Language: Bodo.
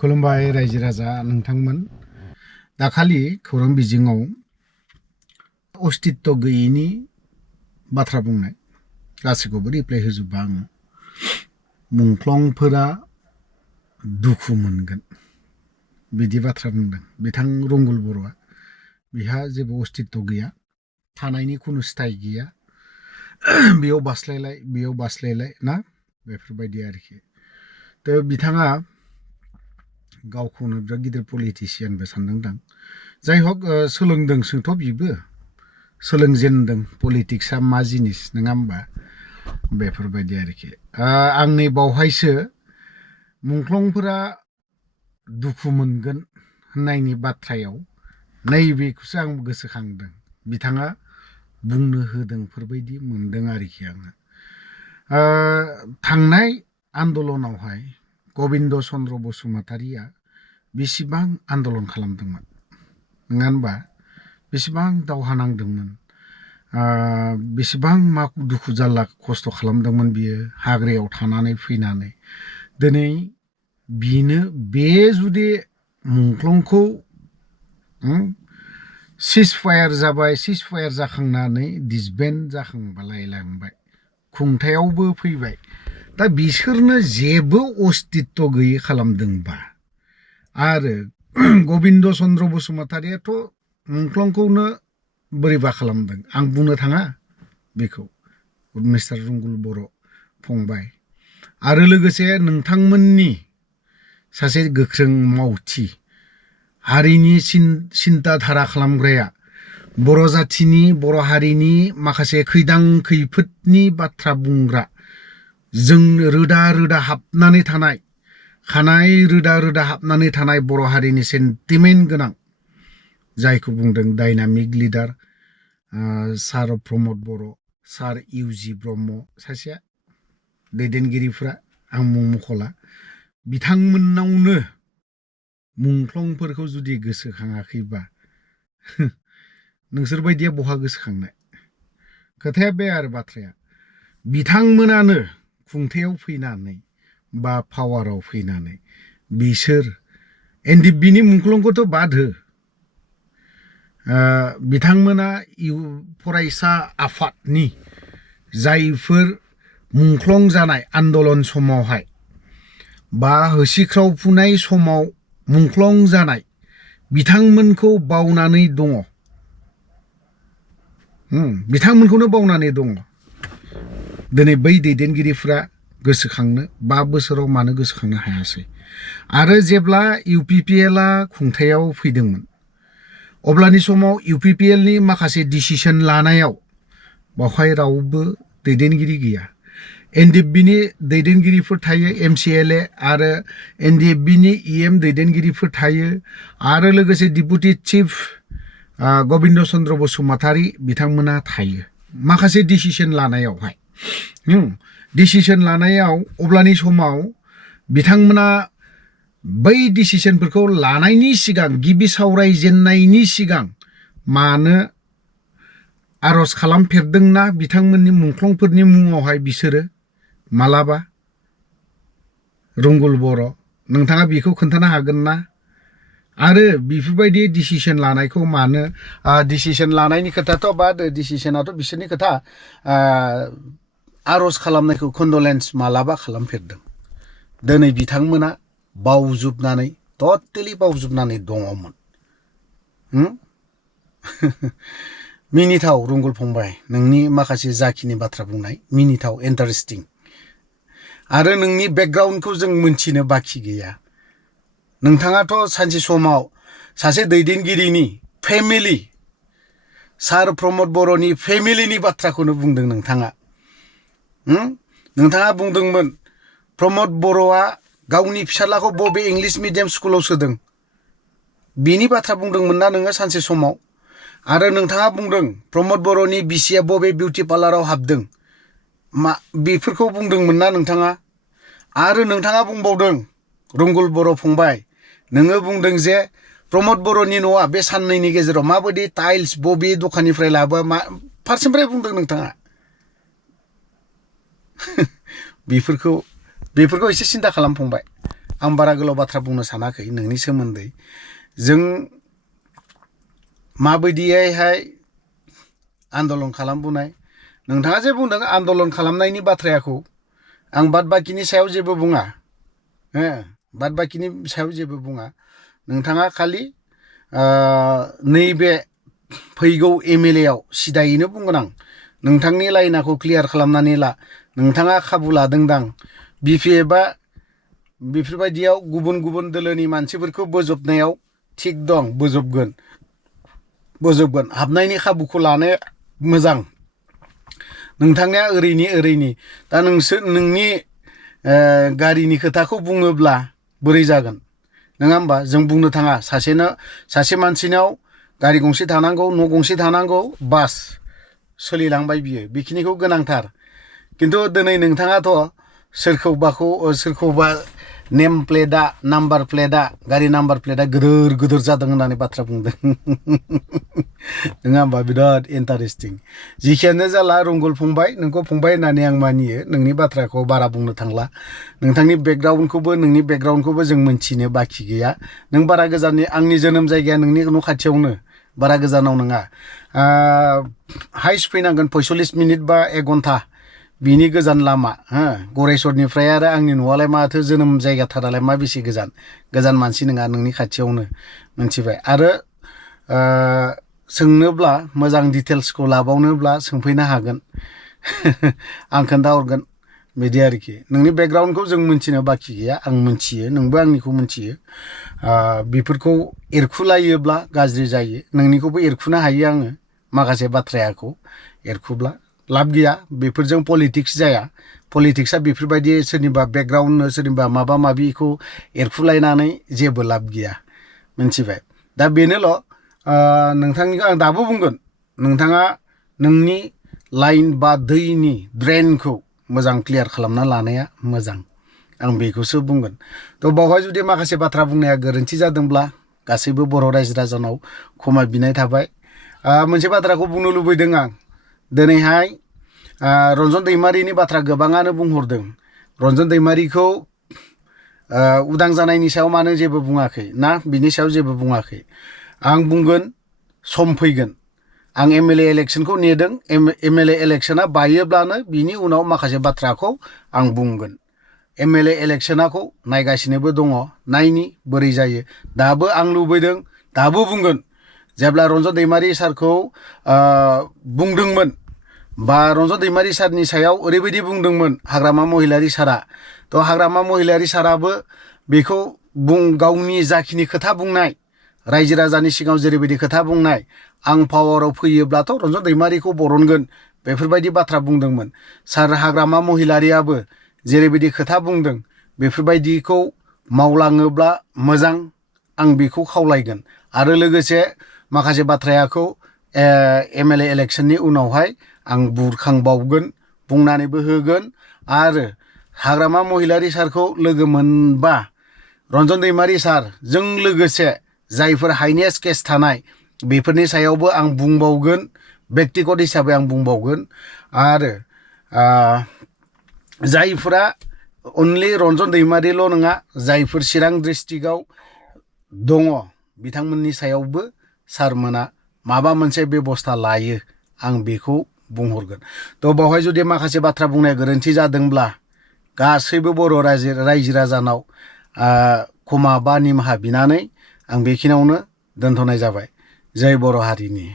खुलुमबाय रायजो राजा नोंथांमोन दाखालि खौरां बिजोङाव अस्तित्व गैयैनि बाथ्रा बुंनाय गासैखौबो रिप्लाय होजोबा आङो मुंख्लंफोरा दुखु मोनगोन बिदि बाथ्रा बुंदों बिथां रंगुल बर'आ बिहा जेबो अस्तित्व गैया थानायनि खुनु स्थाय गैया बेयाव बास्लायलाय ना बेफोरबायदि आरोखि थ' बिथाङा गावखौनो बिराद गिदिर पलिटिशियानबो सानदोंदां जाय हक सोलोंदोंसोथ' बिबो सोलोंजेनदों पलिटिक्सआ मा जिनिस नङा होमबा बेफोरबायदि आरोखि आंनि बावहायसो मुंख्लंफोरा दुखु मोनगोन होननायनि बाथ्रायाव नैबेखौसो आं गोसोखांदों बिथाङा बुंनो होदोंफोरबायदि मोनदों आरोखि आङो थांनाय आन्दलनावहाय गबिन्द चन्द्र बसुमतारिया बेसेबां आन्दलन खालामदोंमोन नङा होनबा बेसेबां दावहा नांदोंमोन बेसेबां मा दुखु जारला खस्थ' खालामदोंमोन बियो हाग्रायाव थानानै फैनानै दिनै बिनो बे जुदि मुंख्लंखौ सिजफायार जाबाय सिजफायार जाखांनानै डिसबेन्ड जाखांबालायलांबाय खुंथायावबो फैबाय दा बिसोरनो जेबो अस्तित्व गैयै खालामदोंबा आरो गबिन्द चन्द्र बसुमतारियाथ' मुंख्लंखौनो बोरैबा खालामदों आं बुंनो थाङा बेखौ मिस्टार रंगुल बर' फंबाय आरो लोगोसे नोंथांमोननि सासे गोख्रों मावथि हारिनि सिन्ता धारा खालामग्राया बर' जाथिनि बर' हारिनि माखासे खैदां खैफोदनि बाथ्रा बुंग्रा जों रोदा रोदा हाबनानै थानाय खानाय रोदा रोदा हाबनानै थानाय बर' हारिनि सेन्टिमेन्ट गोनां जायखौ बुंदों डायनामिक लिडार सार प्रमद बर' सार इउजि ब्रह्म सासेया दैदेनगिरिफ्रा आं मुं मख'ला बिथांमोननावनो मुंख्लंफोरखौ जुदि गोसोखाङाखैबा नोंसोर बायदिया बहा गोसोखांनाय खोथाया बे आरो बाथ्राया बिथांमोनानो खुंथायाव फैनानै बा पावाराव फैनानै बिसोर एनडिएफबिनि मुंख्लंखौथ' बाद हो बिथांमोना फरायसा आफादनि जायफोर मुंख्लं जानाय आन्दलन समावहाय बा होसिख्रावफुनाय समाव मुंख्लं जानाय बिथांमोनखौ बावनानै दङ बिथांमोनखौनो बावनानै दङ दिनै बै दैदेनगिरिफ्रा गोसोखांनो 5 बोसोराव मानो गोसोखांनो हायासै आरो जेब्ला इउपिपिएलआ खुंथायाव फैदोंमोन अब्लानि समाव इउपिपिएलनि माखासे डिसिसन लानायाव बावहाय रावबो दैदेनगिरि गैया एनडिएफबिनि दैदेनगिरिफोर थायो एमसिएलए आरो एनडिएफबिनि इएम दैदेनगिरिफोर थायो आरो लोगोसे डिपुटि चिफ गबिन्द चन्द्र बसुमतारि बिथांमोना थायो माखासे डिसिसन लानायावहाय डिसिसन लानायाव अब्लानि समाव बिथांमोना बै डिसिसनफोरखौ लानायनि सिगां गिबि सावरायजेननायनि सिगां मानो आर'ज खालामफेरदोंना बिथांमोननि मुंख्लंफोरनि मुङावहाय बिसोरो मालाबा रंगुल बर' नोंथाङा बेखौ खोन्थानो हागोन ना आरो बेफोरबायदि डिसिसन लानायखौ मानो डिसिसन लानायनि खोथाथ' बाद डिसिसनाथ' बिसोरनि खोथा आर'ज खालामनायखौ कन्डलेन्स मालाबा खालामफेरदों दिनै बिथांमोना बावजोबनानै टटेलि बावजोबनानै दङमोन मिनिथाव रंगुल फंबाय नोंनि माखासे जाखिनि बाथ्रा बुंनाय मिनिथाव इन्टारेस्टिं आरो नोंनि बेकग्राउन्डखौ जों मोनथिनो बाखि गैया नोंथाङाथ' सानसे समाव सासे दैदेनगिरिनि फेमिलि सार प्रमद बर'नि फेमिलिनि बाथ्राखौनो बुंदों नोंथाङा बुंदोंमोन प्रमद बर'आ गावनि फिसालाखौ बबे इंलिश मिडियाम स्कुलाव सोदों बिनि बाथ्रा बुंदोंमोन ना नोङो सानसे समाव आरो नोंथाङा बुंदों प्रमद बर'नि बिसिया बबे बिउटि पार्लाराव हाबदों मा बेफोरखौ बुंदोंमोन ना नोंथाङा आरो नोंथाङा बुंबावदों रंगुल बर' फंबाय नोङो बुंदों जे प्रमद बर'नि न'आ बे साननैनि गेजेराव माबायदि टाइल्स बबे दखाननिफ्राय लाबोआ मा फारसेनिफ्राय बुंदों नोंथाङा बेफोरखौ एसे सिन्था खालाम फंबाय आं बारा गोलाव बाथ्रा बुंनो सानाखै नोंनि सोमोन्दै जों माबायदियैहाय आन्दलन खालामबोनाय नोंथाङा जे बुंदों आन्दलन खालामनायनि बाथ्राखौ आं बाद बाकिनि सायाव जेबो बुङा बाद बाकिनि सायाव जेबो बुङा नोंथाङा खालि नैबे फैगौ एमएलए आव सिदायैनो बुंगोन आं नोंथांनि लाइनखौ क्लियार खालामनानै ला नोंथाङा खाबु लादोंदां बिपिएफआ बेफोरबायदियाव गुबुन गुबुन दोलोनि मानसिफोरखौ बोजबनायाव थिग दं बोजबगोन हाबनायनि खाबुखौ लानो मोजां नोंथांनिया ओरैनि दा नोंनि गारिनि खोथाखौ बुङोब्ला बोरै जागोन नङा होमबा जों बुंनो थाङा सासे मानसिनाव गारि गंसे थानांगौ न' गंसे थानांगौ बास सोलिलांबाय बियो बेखिनिखौ गोनांथार खिन्थु दिनै नोंथाङाथ' सोरखौबा नेम प्लेटआ नाम्बार प्लेटआ गारि नाम्बार प्लेटआ गिदिर जादों होननानै बाथ्रा बुंदों नङा होमबा बिराद इन्टारेस्टिं जिखियानो जाला रंगल फंबाय नोंखौ फंबाय होननानै आं मानियो नोंनि बाथ्राखौ बारा बुंनो थांला नोंथांनि बेकग्राउन्डखौबो जों मोनथिनो बाखि गैया नों बारा गोजाननि आंनि जोनोम जायगाया नोंनि न' खाथियावनो बारा गोजानाव नङा हाइस्ट फैनांगोन 45 मिनिट बा 1 घन्टा बिनि गोजान लामा गरेस्वरनिफ्राय आरो आंनि न'आलाय माथो जोनोम जायगाथारालाय मा बेसे गोजान मानसि नङा नोंनि खाथियावनो मोनथिबाय आरो सोंनोब्ला मोजां डिटेल्सखौ लाबावनोब्ला सोंफैनो हागोन आं खोन्थाहरगोन बिदि आरोखि नोंनि बेकग्राउन्डखौ जों मोनथिनो बाखि गैया आं मोनथियो नोंबो आंनिखौ मोनथियो बेफोरखौ एरखुलायोब्ला गाज्रि जायो नोंनिखौबो एरखुनो हायो आङो माखासे बाथ्राखौ एरखुब्ला लाब गैया बेफोरजों पलिटिक्स जाया पलिटिक्सआ बेफोरबायदि सोरनिबा बेकग्राउन्ड सोरनिबा माबा माबिखौ एरखुलायनानै जेबो लाब गैया मोनथिबाय दा बेनोल' नोंथांनिखौ आं दाबो बुंगोन नोंथाङा नोंनि लाइन बा दैनि ड्रेनखौ मोजां क्लियार खालामना लानाया मोजां आं बेखौसो बुंगोन थ' बावहाय जुदि माखासे बाथ्रा बुंनाया गोरोन्थि जादोंब्ला गासैबो बर' रायजो राजानाव क्षमा बिनाय थाबाय मोनसे बाथ्राखौ बुंनो लुबैदों आं दिनैहाय रन्जन दैमारिनि बाथ्रा गोबाङानो बुंहरदों रन्जन दैमारिखौ उदां जानायनि सायाव मानो जेबो बुङाखै ना बिनि सायाव जेबो बुङाखै आं बुंगोन सम फैगोन आं एमएलए इलेक्सनखौ नेदों एमएलए इलेक्सना बायोब्लानो बिनि उनाव माखासे बाथ्राखौ आं बुंगोन एमएलए इलेक्सनखौ नायगासिनोबो दङ नायनि बोरै जायो दाबो आं लुबैदों दाबो बुंगोन जेब्ला रन्जन दैमारि सारखौ बुंदोंमोन बा रन्जन दैमारि सारनि सायाव ओरैबायदि बुंदोंमोन हाग्रामा महिलारि सारा थ' हाग्रामा महिलारि साराबो बेखौ गावनि जाखिनि खोथा बुंनाय रायजो राजानि सिगाङाव जेरैबायदि खोथा बुंनाय आं पावाराव फैयोब्लाथ' रन्जन दैमारिखौ बरनगोन बेफोरबायदि बाथ्रा बुंदोंमोन सार हाग्रामा महिलारियाबो जेरैबायदि खोथा बुंदों बेफोरबायदिखौ मावलाङोब्ला मोजां आं बेखौ खावलायगोन आरो लोगोसे माखासे बाथ्राखौ एमएलए इलेक्सननि उनावहाय आं बुरखांबावगोन बुंनानैबो होगोन आरो हाग्रामा महिलारि सारखौ लोगो मोनबा रन्जन दैमारि सार जों लोगोसे जायफोर हाइनेस केस थानाय बेफोरनि सायावबो आं बुंबावगोन बेक्तिगत हिसाबै आं बुंबावगोन आरो जायफोरा अनलि रन्जन दैमारिल' नङा जायफोर चिरां डिस्ट्रिक्टआव दङ बिथांमोननि सायावबो सारमोना माबा मोनसे बेबस्था लायो आं बेखौ बुंहरगोन थ' बावहाय जुदि माखासे बाथ्रा बुंनाय गोरोन्थि जादोंब्ला गासैबो बर' रायजो राजानाव क्षमा बा निमाहा बिनानै आं बेखिनियावनो दोनथ'नाय जाबाय जय बर' हारिनि